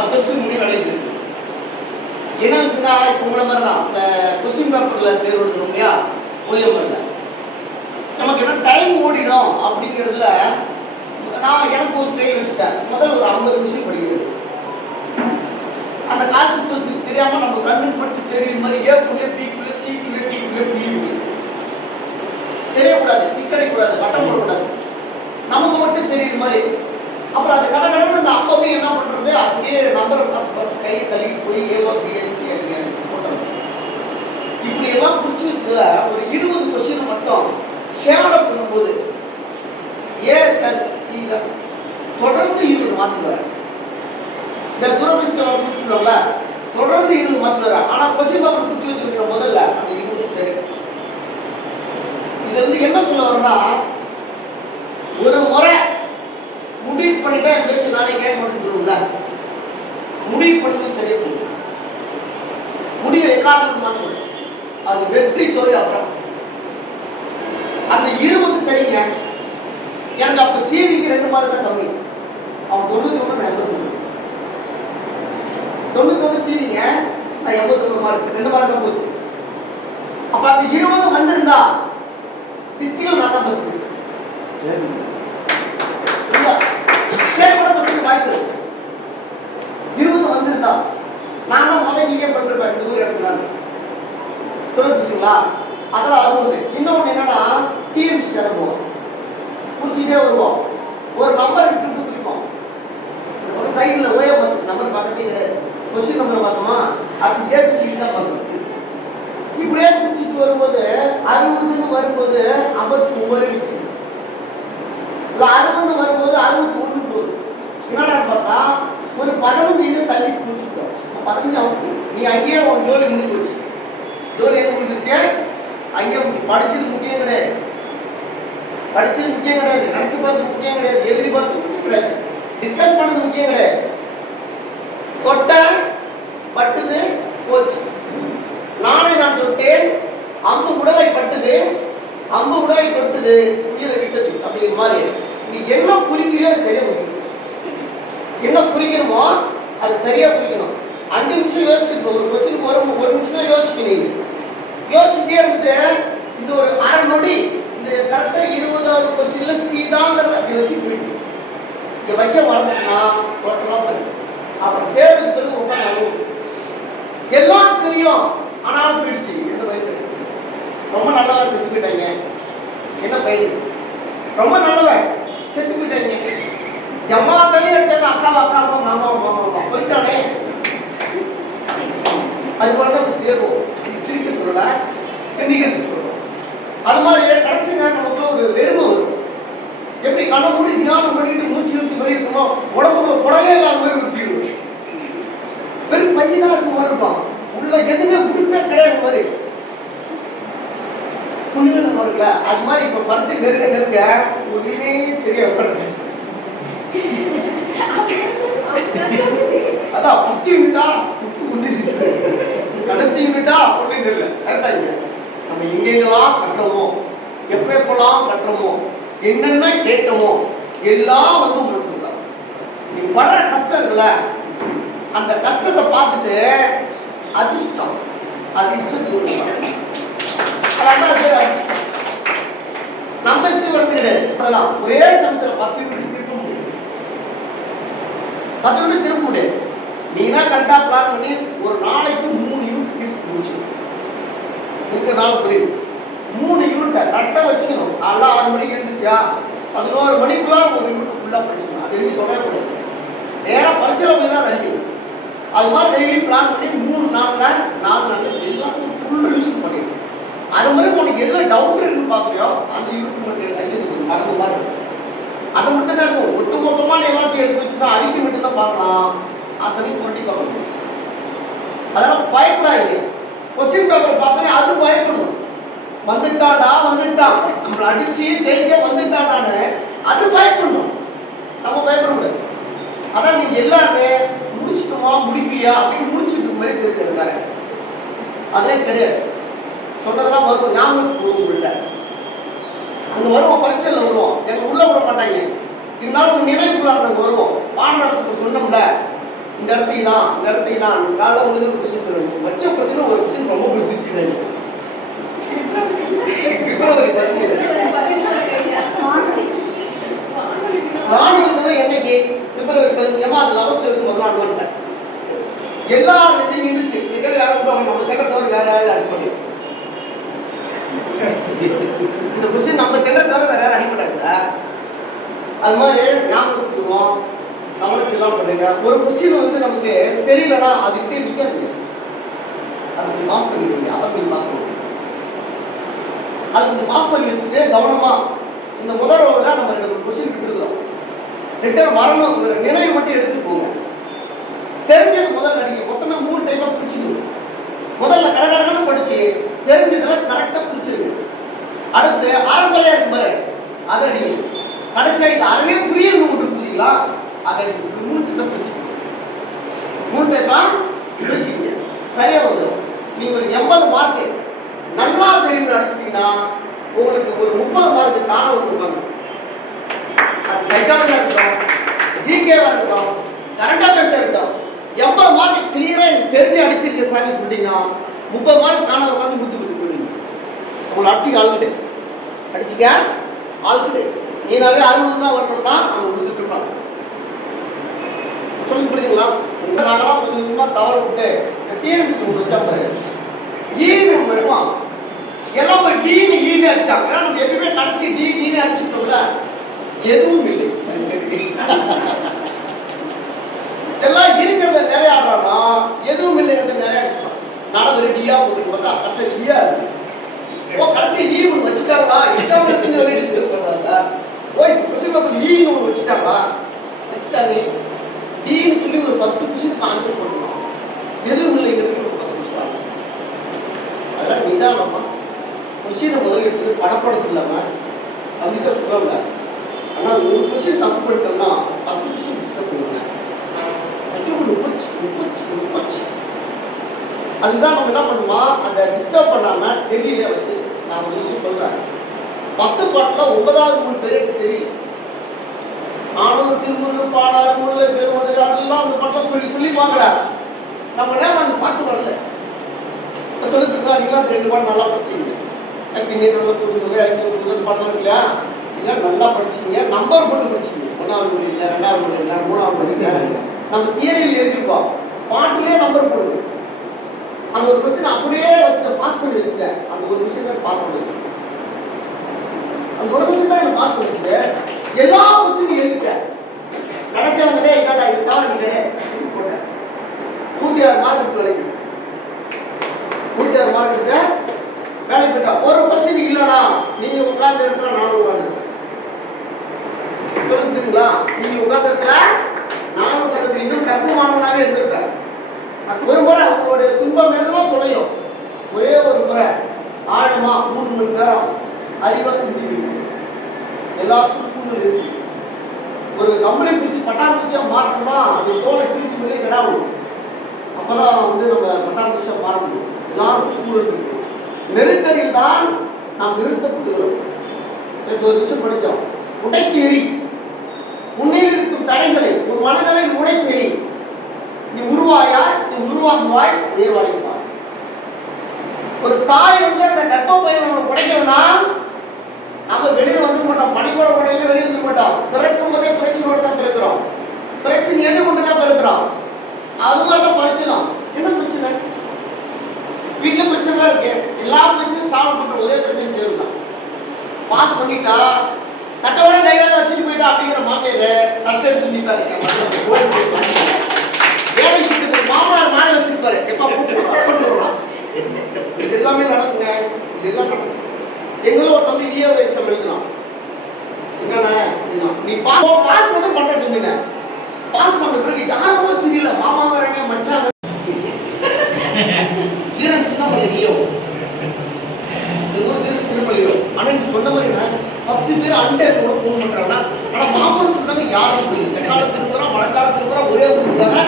பத்து வருஷத்துக்கு முன்னாடி நடந்துட்டு என்ன விஷயம்னா இப்போ உங்களை மாதிரி தான் இந்த கொஸ்டின் பேப்பரில் தேர்வு எழுதுறோம் இல்லையா? ஓய்வு நமக்கு என்ன டைம் ஓடிடும் அப்படிங்கிறதுல நான் எனக்கு ஒரு செயல் வச்சுட்டேன். முதல்ல ஒரு ஐம்பது விஷயம் படிக்கிறது. அந்த கான்செப்ட் தெரியாம நம்ம கண்ணுக்கு படுத்து தெரியுற மாதிரி ஏ புள்ளே பி புள்ளே சி புள்ளே டி புள்ளே புள்ளி தெரியக்கூடாது திக்கடிக்கூடாது வட்டம் போடக்கூடாது. நமக்கு மட்டும் தெரியுற மாதிரி அப்புறம் அந்த கடை கடந்து அந்த ஐம்பது என்ன பண்றது? அப்படியே நம்பரை பார்த்து பார்த்து கையை தள்ளி போய் ஏவோ பிஎஸ்சி அப்படின்னு போட்டாங்க இப்படி எல்லாம் குறிச்சு வச்சதுல ஒரு இருபது கொஸ்டின் மட்டும் ஷேர் பண்ணும்போது ஏ சில தொடர்ந்து இருபது மாத்திடுவாரு இந்த துரதிருஷ்டம் கொடுத்துருவோம்ல தொடர்ந்து இருபது மாத்திடுவாரு ஆனால் ஆனா கொஸ்டின் பேப்பர் குறிச்சு வச்சிருக்கிற முதல்ல அந்த இருபது சரி. இது வந்து என்ன சொல்ல வரேன்னா ஒரு முறை முடிவு பண்ணிட்டா என் பேச்சு நானே கேட்க மாட்டேன்னு சொல்லுவோம்ல முடிவு பண்ணி சரியா பண்ணி முடிவு எக்காரணமா மாற்ற அது வெற்றி தோல்வி அப்புறம். அந்த இருபது சரிங்க எனக்கு அப்ப சிவிக்கு ரெண்டு மாதிரி தான் கம்மி. அவன் தொண்ணூத்தி ஒண்ணு நான் எண்பத்தி ஒண்ணு தொண்ணூத்தி ஒண்ணு சிவிங்க நான் எண்பத்தி ஒண்ணு மார்க். ரெண்டு மாதிரி தான் போச்சு. அப்ப அந்த இருபது வந்திருந்தா பிசிக்கல் நான் தான் ஃபர்ஸ்ட் வாய்ப்பு இருக்கு. இருபது வந்திருந்தா நான் தான் முதல் நீங்க பண்ணிருப்பேன் இந்த ஊர் எடுக்கிறாங்க சொல்ல புரியுங்களா அதெல்லாம் அது ஒண்ணு. இன்னொன்று என்னன்னா டிஎம்சி அனுபவம் குறிச்சிட்டே வருவோம். ஒரு நம்பர் விட்டு கொடுத்துருப்போம் இந்த பக்கம் சைடில் பஸ் நம்பர் பக்கத்தே கிடையாது. கொஸ்டின் நம்பர் பார்த்தோமா? அடுத்து ஏபிசி தான் பார்க்கணும். இப்படியே குறிச்சிட்டு வரும்போது அறுபதுன்னு வரும்போது ஐம்பத்தி ஒன்பது நிற்குது இல்லை அறுபதுன்னு வரும்போது அறுபத்தி ஒன்று போகுது. என்னடா பார்த்தா ஒரு பதினஞ்சு இதை தள்ளி முடிச்சுட்டோம் பதினஞ்சு அவுட்டு நீ அங்கேயே உன் ஜோலி முடிஞ்சு போச்சு. ஜோலி எது முடிஞ்சிருச்சு? அங்கேயே படிச்சது முக்கியம் கிடையாது. படிச்சது முக்கியம் கிடையாது. நினைச்சு பார்த்து முக்கியம் கிடையாது. எழுதி பார்த்து முக்கியம் கிடையாது. டிஸ்கஸ் பண்ணது முக்கியம் கிடையாது. தொட்ட பட்டுது போச்சு. நானே நான் தொட்டேன். அம்பு உடலை பட்டுது. அம்பு உடலை தொட்டுது. உயிரை விட்டது. அப்படிங்கிற மாதிரி. நீ என்ன குறிக்கிறியோ செய்ய சரியா என்ன குறிக்கணுமோ அது சரியா புரியணும் அஞ்சு நிமிஷம் யோசிச்சிருக்கணும் ஒரு கொஸ்டின் ஒரு ஒரு நிமிஷம் தான் யோசிக்கணும் யோசிச்சுட்டே இருந்துட்டு இந்த ஒரு அரை நொடி இந்த கரெக்டா இருபதாவது கொஸ்டின்ல சீதாங்கிறத அப்படி வச்சு போயிட்டு இங்க வைக்க மறந்துட்டுனா டோட்டலாக போயிடும் அப்புறம் தேர்வுக்கு பிறகு ரொம்ப நல்லது எல்லாம் தெரியும் ஆனாலும் போயிடுச்சு. எந்த பயிர் ரொம்ப நல்லவா செத்து போயிட்டாங்க. என்ன பயிர் ரொம்ப நல்லவன். செத்து போயிட்டாங்க எம்மா தண்ணி அக்கா அக்காவா மாமா மாமா மாமா. போயிட்டானே. அது போலதான் தேர்வு. சிரிக்க சொல்லல சிந்திக்க சொல்லுவோம் அது மாதிரி கடைசி நேரம் நமக்கு ஒரு வெறுமை வரும். எப்படி கண்ணை மூடி தியானம் பண்ணிட்டு மூச்சு இழுத்து வெளியே இருக்கணும் உடம்புக்குள்ள குடலே இல்லாத மாதிரி ஒரு ஃபீல் வெறும் பையனா இருக்கும் மாதிரி இருக்கும். உள்ள எதுவுமே உறுப்பே கிடையாது மாதிரி. புண்ணியம் இருக்குல்ல அது மாதிரி இப்ப பறிச்சு நெருங்க நெருங்க ஒண்ணுமே தெரிய வருது அதான் ஃபர்ஸ்ட் யூனிட்டா ஒண்ணு கடைசி யூனிட்டா ஒண்ணு இல்லை கரெக்டா இல்ல நம்ம எங்கெங்கெல்லாம் கட்டுறோமோ எப்போ எப்பெல்லாம் கட்டுறோமோ என்னென்ன கேட்டோமோ எல்லாம் வந்து உங்களை சொல்றாங்க நீ படுற கஷ்டம் இருக்குல்ல அந்த கஷ்டத்தை பார்த்துட்டு அதிர்ஷ்டம். அது இஷ்டத்துக்கு கொடுப்பாங்க. நம்ம இஷ்டம் வந்து கிடையாது. ஒரே சமயத்துல பத்து யூனிட் வந்து திரும்ப முடியாது நீனா கரெக்டா பிளான் பண்ணி ஒரு நாளைக்கு மூணு யூனிட் திருப்பி முடிச்சு. இருக்க நாள் புரியும் மூணு யூனிட்டை கரெக்டாக வச்சுக்கணும். நல்லா ஆறு மணிக்கு இருந்துச்சா பதினோரு மணிக்குள்ள ஒரு யூனிட் ஃபுல்லாக படிச்சுக்கணும் அது இருந்து தொடரக்கூடாது நேராக படிச்சவங்க போய் தான் நடிக்கணும் அது மாதிரி டெய்லி பிளான் பண்ணி மூணு நாள்ல நாலு நாள் எல்லாத்தையும் ஃபுல் ரிவிஷன் பண்ணிடணும். அது மாதிரி உனக்கு எதுல டவுட் இருக்குன்னு பார்க்குறியோ அந்த யூனிட் மட்டும் கையில் மறந்து மாதிரி. இருக்கும். அது மட்டும் தான் இருக்கும். ஒட்டு மொத்தமான எல்லாத்தையும் எடுத்து வச்சுன்னா அடிக்க மட்டும் தான் பார்க்கலாம் அத்தனையும் புரட்டி பார்க்க முடியும் அதெல்லாம் பயப்படாதீங்க. கொஸ்டின் பேப்பர் பார்த்தோன்னே அது பயப்படும். வந்துட்டாடா வந்துட்டான். நம்மளை அடிச்சு ஜெயிக்க வந்துட்டாடான்னு அது பயப்படணும். நம்ம பயப்படக்கூடாது. அதான் நீங்க எல்லாருமே முடிச்சிட்டோமா முடிக்கலையா அப்படின்னு முடிச்சுட்டு மாதிரி தெரிஞ்சிருக்காரு அதெல்லாம் கிடையாது. சொன்னதெல்லாம் வரும் ஞாபகம் வரும் அந்த வருவோம் பரீட்சையில் வருவோம். எங்களை உள்ள விட மாட்டாங்க. இருந்தாலும் நினைவுக்குள்ளார் நாங்கள் வருவோம். பாடம் சொன்னோம்ல இந்த இடத்துக்கு தான் இந்த இடத்துக்கு தான் காலைல வந்து கொஸ்டின் வச்ச பிரச்சனை ஒரு கொஸ்டின் ரொம்ப பிடிச்சிச்சு எனக்கு. பிப்ரவரி என்னைக்கு? பிப்ரவரி பதினஞ்சு அது லவஸ்ட் இருக்கு முதல்ல நான் எல்லா நிதியும் நின்றுச்சு. எங்க யாரும் நம்ம சென்டர் வேற யாரும் அடிக்க முடியும் இந்த கொஸ்டின் நம்ம சென்டர் தவிர வேற யாரும் அடிக்க மாட்டாங்க சார் அது மாதிரி ஞாபகத்துக்குவோம் கவனத்தை எல்லாம் பண்ணுங்க. ஒரு கொஸ்டின் வந்து நமக்கு தெரியலன்னா அதுக்கிட்டே நிற்காது அது கொஞ்சம் பாஸ் பண்ணிடுவீங்க அப்புறம் நீங்கள் பாஸ் பண்ணுவீங்க அது கொஞ்சம் பாஸ் பண்ணி வச்சுட்டு கவனமா இந்த முதல் ரோவில் நம்ம ரெண்டு மூணு கொஸ்டின் விட்டுருக்கிறோம். ரிட்டர்ன் வரணுங்கிற நினைவு மட்டும் எடுத்துட்டு போங்க. தெரிஞ்சது முதல் அடிக்க மொத்தமே மூணு டைமாக பிடிச்சிக்கணும் முதல்ல கடகடகன்னு படிச்சு தெரிஞ்சதுல கரெக்டா பிடிச்சிருங்க அடுத்து ஆரம்பலையா இருக்கு அதை அடிங்க கடைசியா இது அறவே புரியல் ஒன்று இருக்கு அதை அடிங்க மூணு டைப்பா பிடிச்சிங்க மூணு டைப்பா பிடிச்சிக்கங்க சரியா வந்துடும் நீங்க ஒரு எண்பது மார்க்கு நல்லா தெரியும் அடிச்சிட்டீங்கன்னா உங்களுக்கு ஒரு முப்பது மார்க் காண வச்சிருப்பாங்க. அது சைக்காலஜியா இருக்கட்டும் ஜிகேவா இருக்கட்டும் கரண்ட் அஃபேர்ஸா இருக்கட்டும். எனக்கு சார்னு சொல்லிட்டீங்கன்னா முப்பது மாதம் காணாத உட்காந்து முத்து குத்து போடுவீங்க. உங்களை அடிச்சுக்க ஆளுக்கிட்டு அடிச்சுக்க கிடையாது நீனாவே அறுபது தான் வரணும்னா அவங்க விழுந்துட்டோம் சொல்லி புரியுதுங்களா? உங்க நாங்களாம் கொஞ்சம் கொஞ்சமா தவற விட்டு டிஎன்பிசி ஒன்று வச்சா பாரு. ஈனு ஒன்று இருக்கும்? எல்லாம் போய் டீனு ஈனு அடிச்சாங்க. நம்ம எப்பயுமே கடைசி டி டீனு அடிச்சுட்டோம்ல. எதுவும் இல்லை. எல்லாம் இருக்கிறத நிறைய ஆடுறானா எதுவும் இல்லைங்கிறத நிறைய அடிச்சிட்டோம் நடந்து டியா போட்டு பார்த்தா கடைசி ஈயா இருக்கு. ஓ கடைசி ஈ ஒன்று வச்சுட்டாங்களா? எக்ஸாம் எடுத்து வரை டிஸ்கஸ் பண்றாங்க சார். ஓய் கொஸ்டின் பேப்பர் ஈன்னு ஒன்று வச்சுட்டாங்களா? வச்சுட்டாங்க. டீன்னு சொல்லி ஒரு பத்து கொஸ்டின் ஆன்சர் பண்ணணும் எதுவும் இல்லைங்கிறதுக்கு ஒரு பத்து கொஸ்டின் ஆன்சர் அதெல்லாம் நிதானமா. கொஸ்டினை முதல்ல எடுத்து படப்படத்து இல்லாம அப்படிதான் சொல்லல. ஆனால் ஒரு கொஸ்டின் தப்பு பண்ணிட்டோம்னா பத்து கொஸ்டின் டிஸ்டர்ப் பண்ணுவேன் ஐயோ முப்பச்சு முப்பச்சு முப்பச்சு அதுதான் நம்ம என்ன பண்ணுமா? அந்த டிஸ்டர்ப் பண்ணாம தெரியல வச்சு நான் ஒரு விஷயம் சொல்றேன். பத்து பாட்டுல ஒன்பதாவது மூணு பேர் எனக்கு தெரியல நானும் திருமுரு பாடாறு முருகை பெருமது அதெல்லாம் அந்த பாட்டை சொல்லி சொல்லி பார்க்குறேன் நம்ம நேரம் அந்த பாட்டு வரல. சொல்லி கொடுத்தா நீங்க அந்த ரெண்டு பாட்டு நல்லா படிச்சீங்க ஆக்டிங் நல்லா கொடுத்துருங்க ஆக்டிங் கொடுக்குறது பாட்டெல்லாம் இல்லையா? நல்லா படிச்சீங்க நம்பர் போட்டு படிச்சீங்க ஒன்றாவது மொழி ரெண்டாவது மொழி இல்லை மூணாவது மொழி நம்ம தியரியில் எழுதிருப்போம் பாட்டிலே நம்பர் போடுது. அந்த ஒரு கொஸ்டின் அப்படியே வச்சுட்டேன் பாஸ் பண்ணி வச்சுட்டேன். அந்த ஒரு விஷயம் தான் பாஸ் பண்ணி வச்சுட்டேன். அந்த ஒரு கொஸ்டின் தான் பாஸ் பண்ணி வச்சுட்டு எல்லா கொஸ்டின் எழுதிட்டேன் கடைசியா வந்துட்டே இதாடா இது தான் நீ கிடையாது போட்டேன். நூத்தி ஆறு மார்க் எடுத்து வேலைக்கு நூத்தி ஆறு மார்க் எடுத்து வேலைக்கு போயிட்டா. ஒரு கொஸ்டின் இல்லைனா நீங்க உட்கார்ந்த இடத்துல நானும் உட்கார்ந்து சொல்லுங்களா நீங்க உட்கார்ந்த இடத்துல நானும் உட்கார்ந்து இன்னும் கற்பமானவனாவே இருந்திருப்பேன் ஒரு முறை அவங்களுடைய துன்பம் எல்லாம் தொலையும். ஒரே ஒரு முறை ஆழமா மூணு மணி நேரம் அறிவா சிந்திப்பீங்க. எல்லாருக்கும் சூழ்நிலை இருக்கு. ஒரு கம்பளி பூச்சி பட்டாம்பூச்சியா மாறணும்னா அது தோலை கிழிச்சு வெளியே கிடாவும் அப்பதான் வந்து நம்ம பட்டாம்பூச்சியா மாற முடியும். எல்லாருக்கும் சூழல் இருக்கு. நெருக்கடியில் தான் நாம் நிறுத்தப்படுகிறோம் ஒரு விஷயம் படித்தோம். உடைத்தெறி உன்னில் இருக்கும் தடைகளை ஒரு மனிதனை உடைத்தெறி நீ உருவாயாய் நீ உருவாக்குவாய் தேர்வாயிருப்பாய் ஒரு தாய் வந்து அந்த கர்ப்ப பையன் நம்ம உடைக்கணும்னா நம்ம வெளியே வந்து மாட்டோம் பணிக்கூட உடையில வெளியே வந்து மாட்டோம் பிறக்கும் போதே பிரச்சனையோட தான் பிறக்கிறோம். பிரச்சனை எது கொண்டு தான் பிறக்கிறோம்? அது மாதிரி தான் படிச்சிடும் என்ன பிரச்சனை? வீட்டில் பிரச்சனை தான் இருக்கு. எல்லா பிரச்சனையும் சால்வ் பண்ற ஒரே பிரச்சனை தேர்வு தான் பாஸ் பண்ணிட்டா தட்டோட கையில வச்சுட்டு போயிட்டா அப்படிங்கிற மாத்தையில தட்டை எடுத்து நிப்பாரு வேலை சுட்டு மாமனார் மாறி வச்சிருப்பாரு எப்ப இது எல்லாமே நடக்குங்க இது எல்லாம் நடக்கும் எங்களும் ஒரு தம்பி டிஓ எக்ஸாம் எழுதுனான் என்னண்ணா நீ பாஸ் பாஸ் மட்டும் பண்ண சொன்னீங்க பாஸ் பண்ண பிறகு யாருமோ தெரியல மாமா வராங்க தீரன் சின்ன பள்ளியோ எங்க ஊர் சின்ன பள்ளியோ ஆனா நீ சொன்ன மாதிரி என்ன, பத்து பேர் அண்டை கூட ஃபோன் பண்றாங்கன்னா ஆனா மாமன் சொன்னாங்க யாரும் புரியல தென்காலத்துக்கு இருக்கிறோம் மழைக்காலத்துக்கு இருக்கிறோம் ஒரே ஊருக்குள்ளார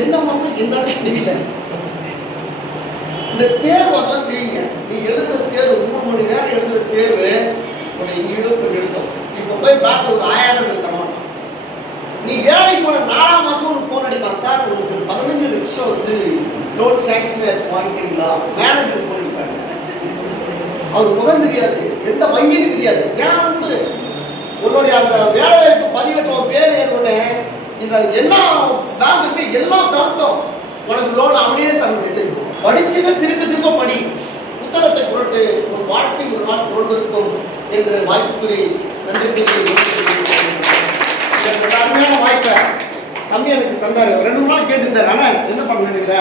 எந்த மாமனும் என்னால தெரியல. இந்த தேர்வு அதெல்லாம் செய்யுங்க. நீ எழுதுற தேர்வு மூணு மணி நேரம் எழுதுற தேர்வு உன்னை எங்கேயோ போய் எடுத்தோம் இப்போ போய் பார்க்க ஒரு ஆயிரம் ரூபாய் நீ வேலைக்கு போன நாலாம் மாசம் ஒரு ஃபோன் அடிப்பா. சார் உங்களுக்கு வருஷம் வந்து லோன் சேங்ஷன் வாங்கிக்கிறீங்களா? மேனேஜர் ஃபோன் அவர் முகம் தெரியாது. எந்த வங்கின்னு தெரியாது. ஏன் வந்து உன்னுடைய அந்த வேலைவாய்ப்பு பதிவேற்றம் பேர் ஏற்போனே இந்த எல்லா பேங்க்குமே எல்லா பேங்க்கும் உனக்கு லோன் அவனே தன் மெசேஜ் படிச்சதை திரும்ப திரும்ப படி. புத்தகத்தை புரட்டு ஒரு வாழ்க்கை ஒரு நாள் புரண்டிருக்கும் என்று வாய்ப்புக்குறி நன்றி கூறி அருமையான வாய்ப்பை தம்பி எனக்கு தந்தாரு. ரெண்டு மூணு நாள் கேட்டிருந்தாரு. அண்ணா என்ன பண்ண வேண்டியதுற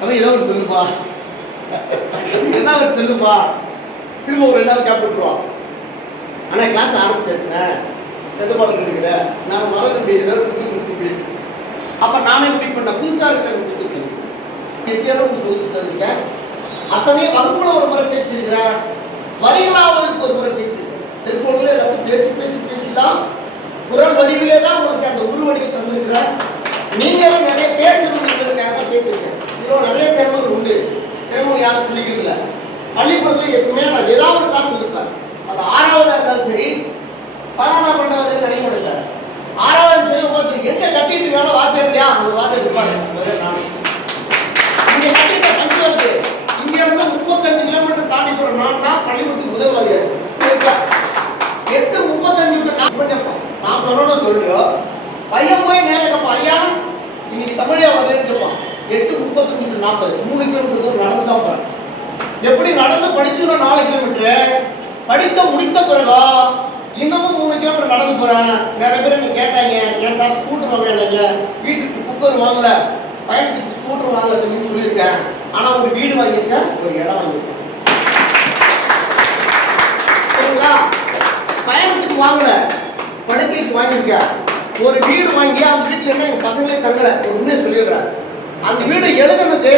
அவன் ஏதோ ஒரு சொல்லுப்பா. என்ன ஒரு சொல்லுப்பா? திரும்ப ஒரு ரெண்டு நாள் கேப் விட்டுருவான் ஆனால் கிளாஸ் ஆரம்பிச்சிருக்கேன் எந்த பாடம் எடுக்கிற நான் மறக்க முடியாது. தூக்கி கொடுத்து அப்போ நானே முடிவு பண்ண புதுசாக இருக்கிற கொடுத்து எட்டியாலும் உங்களுக்கு ஒதுக்கி தந்திருக்கேன். அத்தனையும் வகுப்புல ஒரு முறை பேசியிருக்கிறேன். வரிகளாவதுக்கு ஒரு முறை பேசியிருக்கேன் செல்போன்ல எல்லாத்தையும் பேசி பேசி பேசி தான் குரல் வடிவிலே தான் உங்களுக்கு அந்த உரு வடிவை தந்திருக்கிறேன். நீங்களும் நிறைய பேசணுங்கிறதுக்காக தான் பேசியிருக்கேன். இதோ நிறைய சிரமங்கள் உண்டு. சிரமங்கள் யாரும் சொல்லிக்கிறது இல்லை பள்ளிக்கூடத்தில் எப்பவுமே நான் ஏதாவது ஒரு கிளாஸ் இருப்பேன் அது ஆறாவதாக இருந்தாலும் சரி பதினொன்றாம் பன்னெண்டாவது கிடைக்க மாட்டேன் சார். ஆறாவது சரி ஒன்பது எங்க கட்டிட்டு இருக்காலும் வாத்தியார் இல்லையா? அந்த வாத்தியார் இருப்பாரு. நான். இங்க கட்டிட்ட பஞ்சாயத்து இங்க இருந்து முப்பத்தஞ்சு கிலோமீட்டர் தாண்டி போற நான் தான் பள்ளிக்கூடத்துக்கு முதல்வாதியார் இருப்பேன் எட்டு முப்பத்தஞ்சு நான் சொல்லணும் சொல்லியோ பையன் போய் நேரம் ஐயா இன்னைக்கு தமிழியா வரலன்னு கேட்பான் எட்டு முப்பத்தஞ்சு நாற்பது மூணு கிலோமீட்டர் தூரம் நடந்து தான் போறேன். எப்படி நடந்து படிச்சுடும் நாலு கிலோமீட்டர் படித்த முடித்த பிறகா இன்னமும் மூணு கிலோமீட்டர் நடந்து போறேன் நிறைய பேர் என்ன கேட்டாங்க ஏன் சார் ஸ்கூட்டர் வாங்கலைங்க வீட்டுக்கு குக்கர் வாங்கல. பயணத்துக்கு ஸ்கூட்டர் வாங்கல அப்படின்னு சொல்லியிருக்கேன். ஆனா ஒரு வீடு வாங்கியிருக்கேன் ஒரு இடம் வாங்கியிருக்கேன். சரிங்களா? பயணத்துக்கு வாங்கல. படுக்கைக்கு வாங்கியிருக்கேன். ஒரு வீடு வாங்கி அந்த வீட்டுல என்ன எங்க பசங்களே தங்கல. உண்மையை சொல்லிடுறேன் அந்த வீடு எழுதுனது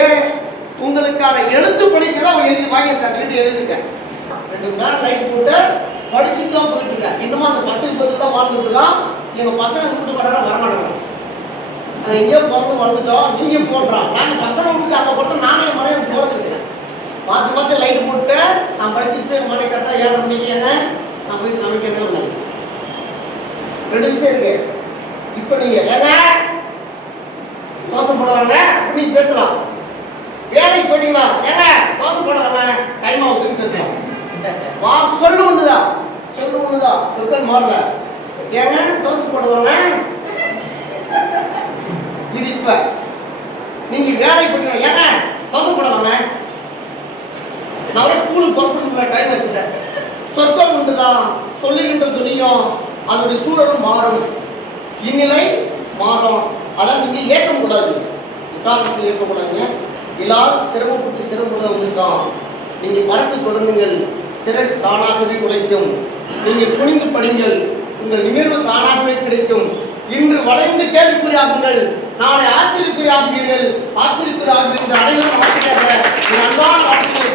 உங்களுக்கான எழுத்து பணிக்கு தான் எழுதி வாங்கி கற்றுக்கிட்டு எழுதிருக்கேன் ரெண்டு மணி நேரம் லைட் போட்டு படிச்சுட்டு தான் போயிட்டு இருக்கேன். இன்னமும் அந்த பத்து பத்து தான் வாழ்ந்துட்டு தான் எங்க பசங்க கூட்டு வர வரமாட்டாங்க அது எங்கேயோ பிறந்து வளர்ந்துட்டோம். நீங்க போடுறான் நாங்க பசங்க விட்டு அங்கே பொறுத்த நானே என் மனைவி போறது பார்த்து பார்த்து லைட் போட்டு நான் படிச்சுட்டு என் மனைவி கரெக்டாக ஏழரை மணிக்கு நான் போய் சமைக்கிறேன் ரெண்டு விஷயம் இருக்கு. இப்போ நீங்க ஏங்க? தோசை போடுவாங்க நீங்க பேசலாம். வேலைக்கு போயிட்டீங்களா? ஏங்க தோசை போடுவாங்க டைம் ஆகுதுன்னு பேசலாம். வா சொல்லு ஒண்ணுதான் சொல்லு ஒண்ணுதான் சொற்கள் மாறல. ஏங்க தோசை போடுவாங்க இது இப்ப. நீங்க வேலைக்கு போயிட்டீங்க ஏங்க தோசை போடுவாங்க நான் ஸ்கூலுக்கு பொறுப்பு டைம் வச்சுட்டேன் சொற்கள் உண்டுதான் சொல்லுகின்ற துணியும் அதனுடைய சூழலும் மாறும். இந்நிலை மாறும். அதான் நீங்க ஏற்கக்கூடாது. உதாரணத்துக்கு ஏற்கக்கூடாதுங்க. எல்லாரும் சிரமப்பட்டு சிரமப்பட வந்திருக்கோம் நீங்க பறக்க தொடங்குங்கள். சிறகு தானாகவே உழைக்கும் நீங்கள் குனிந்து படிங்கள். உங்கள் நிகழ்வு தானாகவே கிடைக்கும். இன்று வளைந்து கேள்விக்குறியாகுங்கள் நாளை ஆச்சரியக்குறியாகுவீர்கள். ஆச்சரியக்குறியாகுவீர்கள் என்று அனைவரும் வாழ்த்துக்கிறார்கள் என் அன்பான வாழ்த்துக்களை